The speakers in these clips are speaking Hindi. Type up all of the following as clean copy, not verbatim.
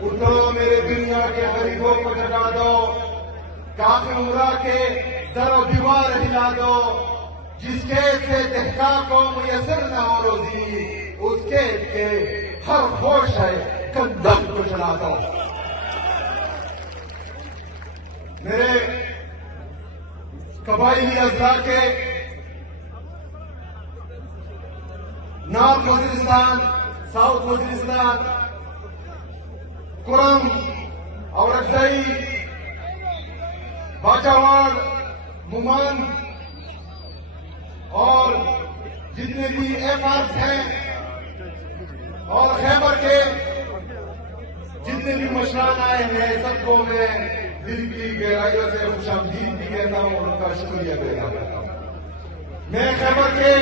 उठो मेरे दुनिया के गरीबों को जगा दो, काफिर उमरा के दरो दीवार हिला दो, जिसके से दहका को मुयसर न हो रोजी, उसके के हर होश है कंदम को चला दो। मेरे कबायली अज़ला के नॉर्थ वजीरिस्तान, साउथ वजीरिस्तान, कुरम, औरकजई, बाजावाड़, मुमान और जितने भी एफआर्स हैं और खैबर के जितने भी मशरान आए हैं, सबको मैं दिल की गहराइयों से खुशामदीद भी कहता हूं, उनका शुक्रिया अदा करता हूं। मैं खैबर के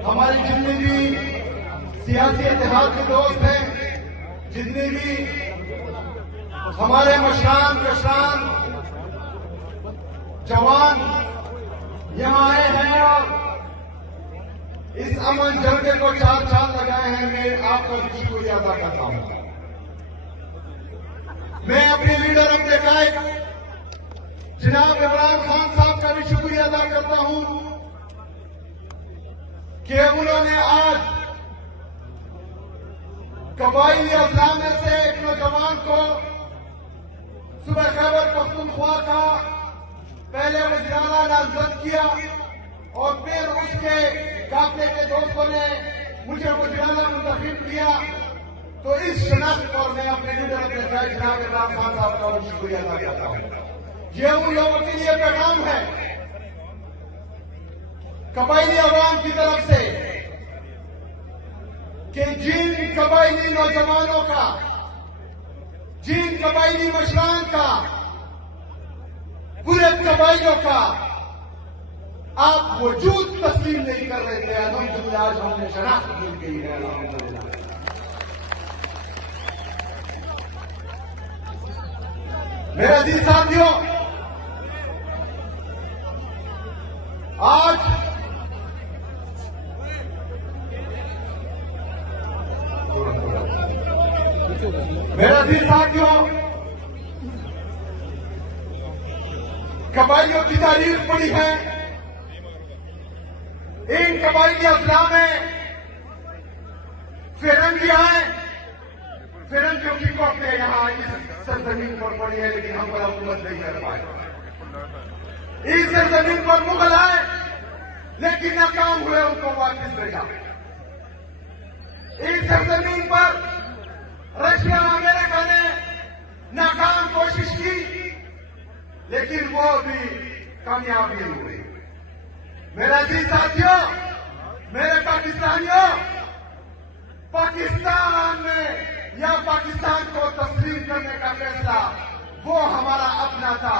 हमारे जितने भी सियासी इत्तेहाद के दोस्त हैं, जितने भी हमारे मशरान कशरान जवान यहां आए हैं और इस अमन जलसे को 4 साल लगाए हैं, मैं आपका भी शुक्रिया अदा करता हूं। मैं अपने लीडर अपने कायद जनाब इमरान खान साहब का भी शुक्रिया अदा करता हूं कि उन्होंने आज कबायली अज़ला में से एक नौजवान को सुबह खैबर पख्तूनख्वा का पहले वज़ीर-ए-आला नामजद किया और फिर उसके काफिले के दोस्तों ने मुझे वज़ीर-ए-आला मुंतखब किया। तो इस शनाख्त पर मैं अपने लीडर अपने कायद जनाब इमरान खान साहब का भी शुक्रिया अदा करता हूं। ये उन लोगों के लिए पैगाम है कबायली अवाम की तरफ से कि जिन कबायली नौजवानों का, जिन कबायली मशरान का, पूरे कबायलों का आप वजूद तस्लीम नहीं कर रहे थे, अल्हम्दुलिल्लाह आज हमने शनाख्त मिल गई है। अल्हम्दुलिल्लाह मेरे अजीज साथियों, आज मेरे अजीज साथियों, कबायलियों की तारीख पड़ी है। इन कबायली अज़ला में फिरंगी आए, फिरंगियों की कौमें यहां इस सरजमीन पर पड़ी है, लेकिन हम पर हुकूमत नहीं कर पाए। इस सरजमीन पर मुगल आए लेकिन नाकाम हुए, उनको वापस भेजा। इस सरजमीन पर रशिया अमेरिका ने नाकाम कोशिश की, लेकिन वो भी कामयाब नहीं हुई। मेरे अजीज साथियों, मेरे पाकिस्तानियों, पाकिस्तान में या पाकिस्तान को तस्लीम करने का फैसला वो हमारा अपना था।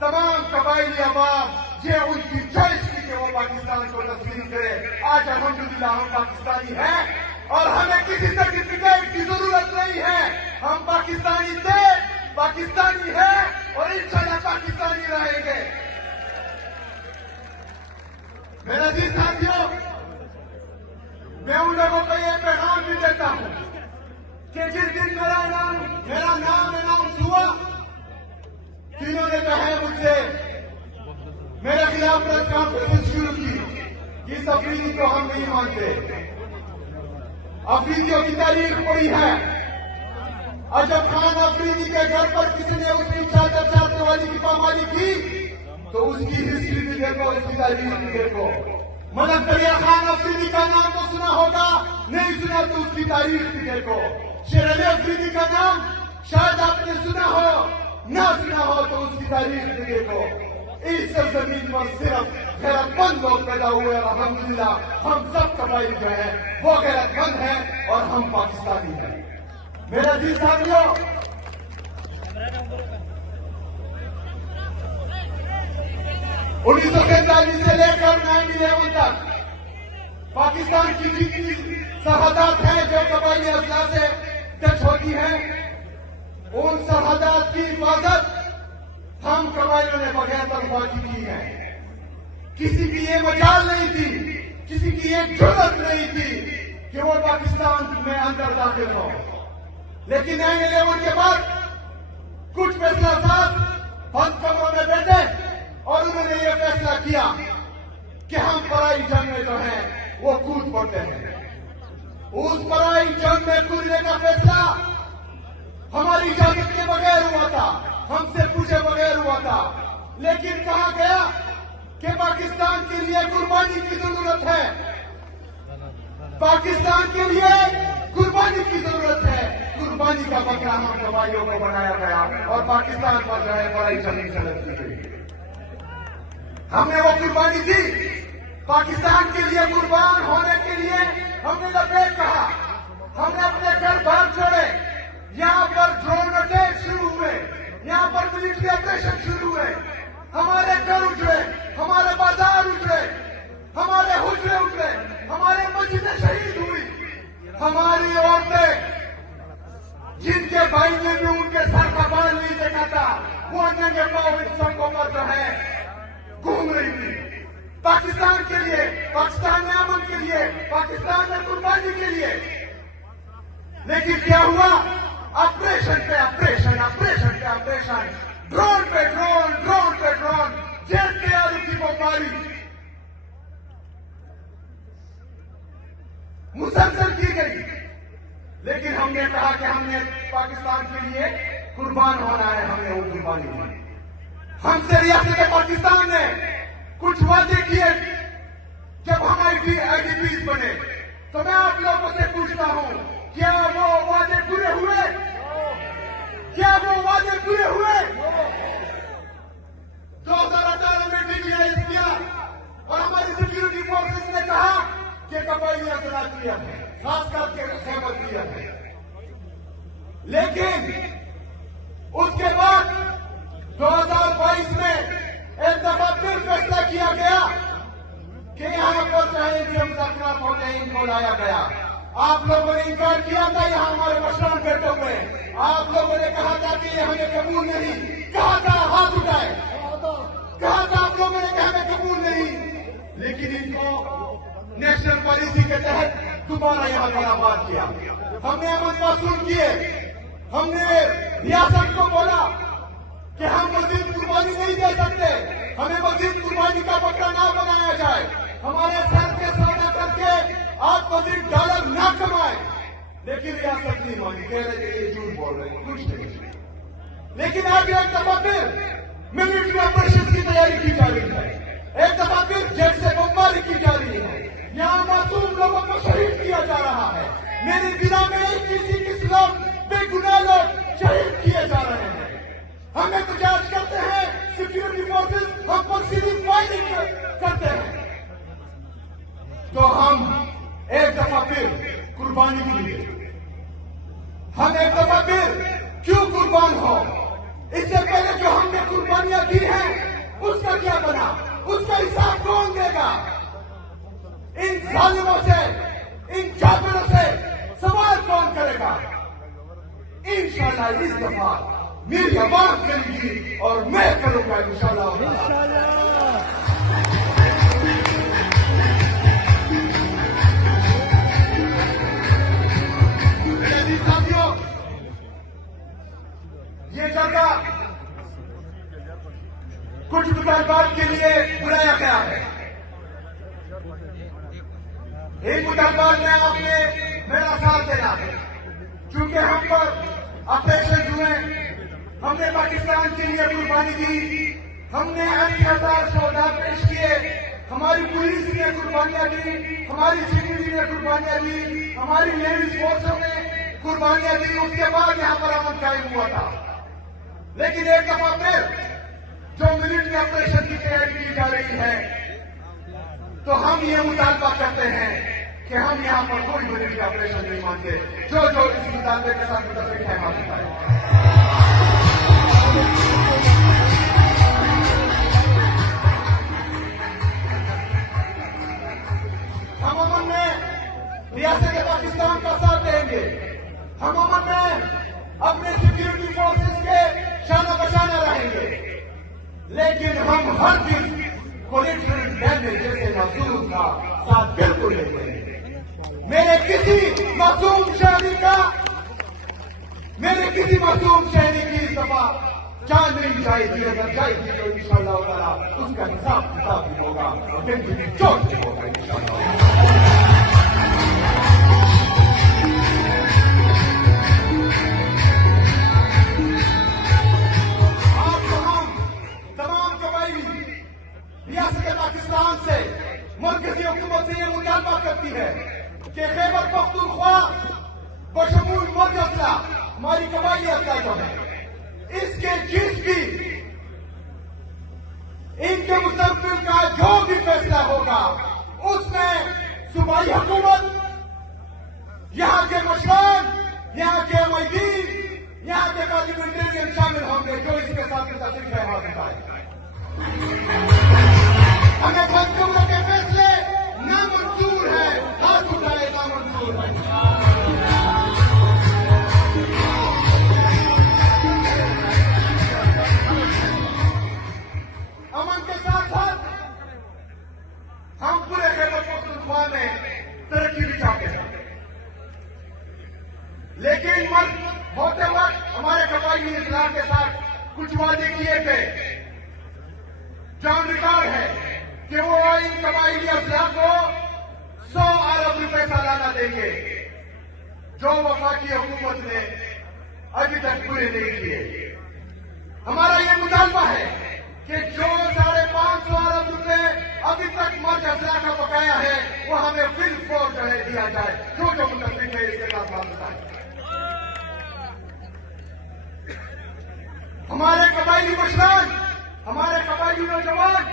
तमाम कबायली अवाम ये उनकी चॉइस थी कि वो पाकिस्तान को तस्लीम करे। आज अल्हम्दुलिल्लाह हम पाकिस्तानी हैं और हमें किसी सर्टिफिकेट की जरूरत नहीं है। हम पाकिस्तानी थे, पाकिस्तानी है और इंशाल्लाह पाकिस्तानी रहेंगे। मेरे अजीज साथियों, मैं उन लोगों को यह पैगाम भी देता हूं कि जिस दिन मेरा नाम अनाउंस हुआ, तीनों ने कहा मुझसे, मेरे खिलाफ प्रेस कॉन्फ्रेंस शुरू की कि इस अफरीदी को हम नहीं मानते। अफरीदियों की तारीख पड़ी है। अजब खान अफरीदी के घर पर किसी ने उसकी चादर चाहने वाली की पामाली की तो उसकी हिस्ट्री भी देखो, उसकी तारीख भी देखो। मलक दरिया खान अफरीदी का नाम तो सुना होगा, नहीं सुना तो उसकी तारीख भी देखो। शेर अली अफरीदी का नाम शायद आपने सुना हो, ना सुना हो तो उसकी तारीख भी देखो। इस सरजमीन पर सिर्फ गैरतमंद लोग पैदा हुए और अल्हम्दुलिल्लाह हम सब कबाइल जो है वो गैरतमंद हैं और हम पाकिस्तानी हैं। मेरे अजीज साथियों, 1947 से लेकर 9/11 तक पाकिस्तान की जितनी सरहदात हैं जो कबायली अज़ला से टच होती हैं, उन सरहदात की हिफाजत हम कबायलों ने बगैर तनख्वाही की है। किसी की ये मजाल नहीं थी, किसी की ये जुर्रत नहीं थी कि वो पाकिस्तान में अंदर दाखिल हो, लेकिन 9/11 के बाद कुछ फैसला साहब बंद कमरों में बैठे और उन्होंने ये फैसला किया कि हम पराई जंग में जो है वो कूद पड़ते हैं। उस पराई जंग में कूदने का फैसला हमारी इजाजत के बगैर हुआ था, हमसे पूछे बगैर हुआ था, लेकिन कहा गया कि पाकिस्तान के लिए कुर्बानी की जरूरत है, पाकिस्तान के लिए कुर्बानी की जरूरत है। कुर्बानी का बकरा हम जवाइयों को बनाया गया और पाकिस्तान पर जो है बड़ी जमीन सलत की गई। हमने वो कुर्बानी दी, पाकिस्तान के लिए कुर्बान होने के लिए हमने लपेट कहा, हमने अपने घर बाहर छोड़े, यहाँ पर ड्रोन अटैक शुरू हुए, यहाँ पर मिलिट्री ऑपरेशन शुरू हुए, हमारे घर उजड़े, हमारे बाजार उजड़े, हमारे हुजरे उजड़े, हमारे मस्जिदें शहीद हुई, हमारी औरतें जिनके भाई ने भी उनके सर का बाल नहीं देखा था वो नंगे पांव इन सड़कों पर जो है घूम रही थी पाकिस्तान के लिए, पाकिस्तान में अमन के लिए, पाकिस्तान में कुर्बानी के लिए। लेकिन क्या हुआ? ऑपरेशन पे ऑपरेशन, ऑपरेशन पे ऑपरेशन, ड्रोन पे ड्रोन, ड्रोन पे ड्रोन, जेट के आलू की बमबारी मुसलसल की गई। लेकिन हमने कहा कि हमने पाकिस्तान के लिए कुर्बान होना है, हमने वो कुर्बानी दी। हमसे रियासत पाकिस्तान ने कुछ वादे किए जब हम IDPs बने, तो मैं आप लोगों से पूछता हूं, क्या वो वादे पूरे हुए? क्या वो वादे पूरे हुए? 2018 में डिक्लेयर किया और हमारी सिक्योरिटी फोर्सेस ने कहा कि कबाइलियां सलाह किया है, खास करके सहमत किया है। लेकिन उसके बाद 2022 में एक दफा फिर फैसला किया गया कि यहां पर चाहे इनसे मुज़ाकरात होते हैं, इनको लाया गया। आप लोगों ने इनकार किया था, यहां हमारे मशरान बैठे हुए, आप लोगों ने कहा था कि ये हमें कबूल नहीं, कहा था, हाथ उठाए, कहा था आप लोगों ने कहा हमें कबूल नहीं। लेकिन इनको नेशनल पॉलिसी के तहत दोबारा यहां पर आबाद किया। हमने अमन वसूल किए, हमने रियासत को बोला कि हम मजीद कुर्बानी नहीं दे सकते, हमें मजीद कुर्बानी का बकरा ना बनाया जाए, हमारे सर के सौदा करके आप मजीद डॉलर ना कमाए। लेकिन रियासत नहीं मानी, कह रहे थे ये झूठ बोल रहे हैं, कुछ नहीं। लेकिन आज एक दफा फिर मिलिट्री ऑपरेशन की तैयारी की जा रही है, एक दफा फिर जेट से बमबारी की जा रही है, यहाँ मासूम लोगों को शहीद किया जा रहा है। मेरी जिला में 21 लोग बेगुनाह लोग शहीद किए जा रहे हैं। हमें तो जांच करते हैं सिक्योरिटी फोर्सेस, हम पर सीधी फायरिंग करते हैं। तो हम एक दफा फिर कुर्बानी के लिए, हम एक दफा फिर क्यों कुर्बान हो? इससे पहले जो हमने कुर्बानियां दी हैं उसका क्या बना? उसका हिसाब कौन देगा? इन जालिमों से, इन जाबिरों से सवाल कौन करेगा? इंशाल्लाह इस दफा मेरी आवाज करेगी और मैं करूंगा इंशाल्लाह। साथियों, ये जगह कुछ मुतालबात के लिए बुलाया गया है। एक मुतालबात में आपने मेरा साथ देना है, क्योंकि हम पर ऑपरेशन हुए, हमने पाकिस्तान के लिए कुर्बानी दी, हमने 80,000 शोधा पेश किए, हमारी पुलिस ने कुर्बानियां दी, हमारी सिक्योरिटी ने कुर्बानियां दी, हमारी लेडीज फोर्सों ने कुर्बानियां दी। उसके बाद यहां पर अमन कायम हुआ था। लेकिन एक दफा फिर जो मिलिट्री ऑपरेशन की तैयारी की जा रही है, तो हम ये मुतालबा करते हैं कि हम यहां पर कोई मिलिट्री ऑपरेशन नहीं मानते। जो जो इस मुतालबे के साथ मुतफिक है हाथ उठाए। हम अमन में रियासत पाकिस्तान का साथ देंगे, हम अमन में अपने सिक्योरिटी फोर्सेस के शाना बशाना रहेंगे, लेकिन हम हर दिन कोलेटरल डैमेज जैसे महसूस का साथ बिल्कुल लेंगे। मेरे किसी मासूम शहरी की इस दफा जान नहीं जाएगी। अगर जाएगी तो इंशाअल्लाह ताला उसका हिसाब किताब भी होगा और जिंदगी चोट भी होगा इंशाअल्लाह। रियासत पाकिस्तान से मरकजी हुकूमत से यह मुतालबा करती है कि खैबर पख्तूनख्वा बशमूल मर्द असला हमारी कबायली असला जो है इसके जिस भी इनके मुस्तकबिल का जो भी फैसला होगा उसमें सूबाई हुकूमत, यहाँ के मशरान, यहाँ के मुइदीन, यहाँ के पार्लियामेंटेरियन शामिल होंगे जो इसके साथ तस्वीर है हाथ उठाए। हमें मंजूर के फैसले नामंजूर है, हाथ उठाए नामंजूर है। अमन के साथ साथ हम पूरे खैबर पख्तूनख्वा में तरक्की भी चाहते हैं, लेकिन मर्द होते वक्त हमारे कबायली इस्लाम के साथ कुछ वादे किए थे। जान रिकॉर्ड है कि वो इन कबायली अफसर को 100 अरब रुपए सालाना देंगे, जो वफाकी हुकूमत ने अभी तक पूरे नहीं किए। हमारा ये मुतालबा है कि जो 550 अरब रुपए अभी तक मर्द अफसर का बकाया है वो हमें फिल फोर जो है दिया जाए, जो मुतल्लिक है इसके साथ बात बताए। हमारे कबायली मशरान, हमारे कबायली नौजवान,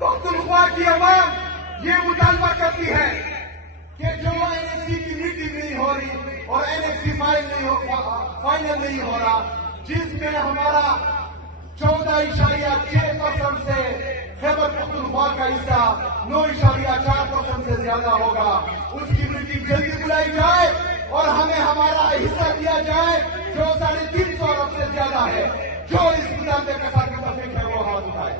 पख्तूनख्वा की अवाम ये मुतालबा करती है कि जो एनएससी की मीटिंग नहीं हो रही और एनएससी फाइनल नहीं हो रहा, जिसमें हमारा 14.6% से खैबर पख्तूनख्वा का हिस्सा 9.4% से ज्यादा होगा, उसकी मीटिंग जल्दी बुलाई जाए और हमें हमारा हिस्सा दिया जाए जो 350 अरब से ज्यादा है। जो इस मुतालबे के साथ मुतफिक है वो हाथ उठाए।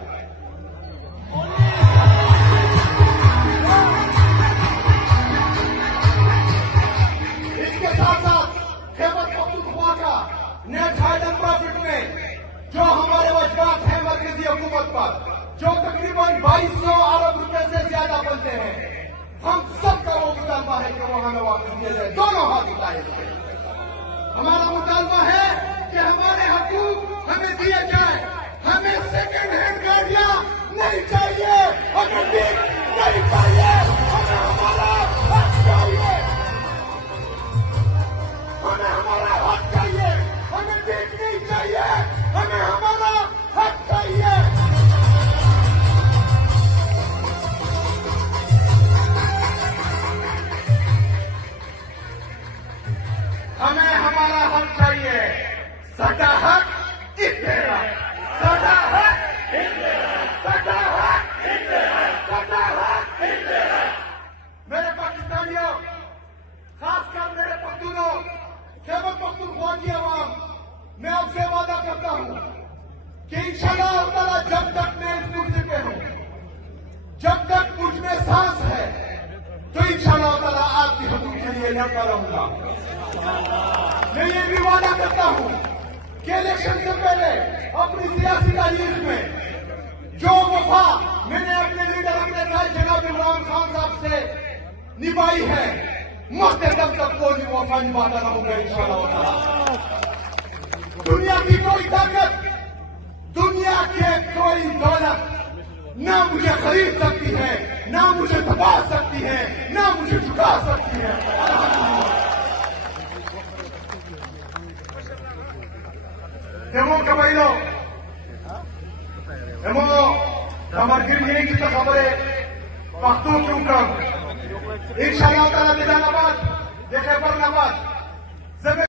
इसके साथ साथ खैबर पख्तूनख्वा का नेट हाइडन प्रॉफिट में जो हमारे वजबात हैं मरकजी हुकूमत पर, जो तकरीबन 2200 अरब रुपए से ज्यादा बनते हैं, हम सबका वो मुतालबा है कि वो हमें वापस दिया जाए। दोनों हाथ उठाए। हमारा मुतालबा है कि हमारे हकूक हमें दिए जाए। हमें सेकेंड हैंड गाड़ियां नहीं चाहिए, अगर नहीं चाहिए, हमें हमारा हक चाहिए, हमें हमारा हक चाहिए, हमें देख नहीं चाहिए, हमें हमारा हक चाहिए। हमें हमारा हक चाहिए। सदा हक इतना, सदा हक इतना, सदा हक इतना, सदा हक इतना। मेरे पाकिस्तानियों, खासकर मेरे पख्तूनों, खैबर पख्तूनख्वा की आवाम, मैं आपसे वादा करता हूं कि इंशाअल्लाह ताला जब तक मैं इस कुर्सी पे हूं, जब तक मुझ में सांस है, तो इंशाअल्लाह ताला आपकी हुकूक के लिए लड़ता रहूंगा। मैं ये भी वादा करता हूं कि इलेक्शन से पहले अपनी सियासी तारीख में जो वफा मैंने अपने लीडर अपने भाई जनाब इमरान खान साहब से निभाई है, मरते दम तक वो वफा निभाता रहूंगा इंशाअल्लाह ताला। दुनिया की कोई ताकत, दुनिया के कोई दौलत ना मुझे खरीद सकती है, ना मुझे दबा सकती है, ना मुझे झुका सकती है। Hemos caballo, hemos tamargir ये की खबर है पख्तून क्यों कम इंशाअल्लाह ताला निजामाबाद देखे पर नवाज